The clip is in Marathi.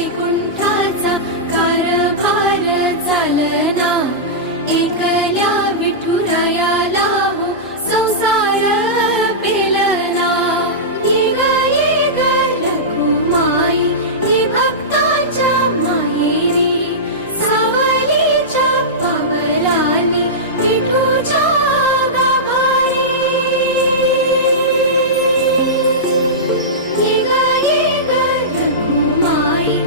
वैकुंठाचा कारभार चालना, एकल्या विठुरायाला हो संसार पेलना। ये ग रखुमाई हे भक्तांच्या माहेरी, सावलीच्या पावलांनी विठूच्या गाभारी। ये ग रखुमाई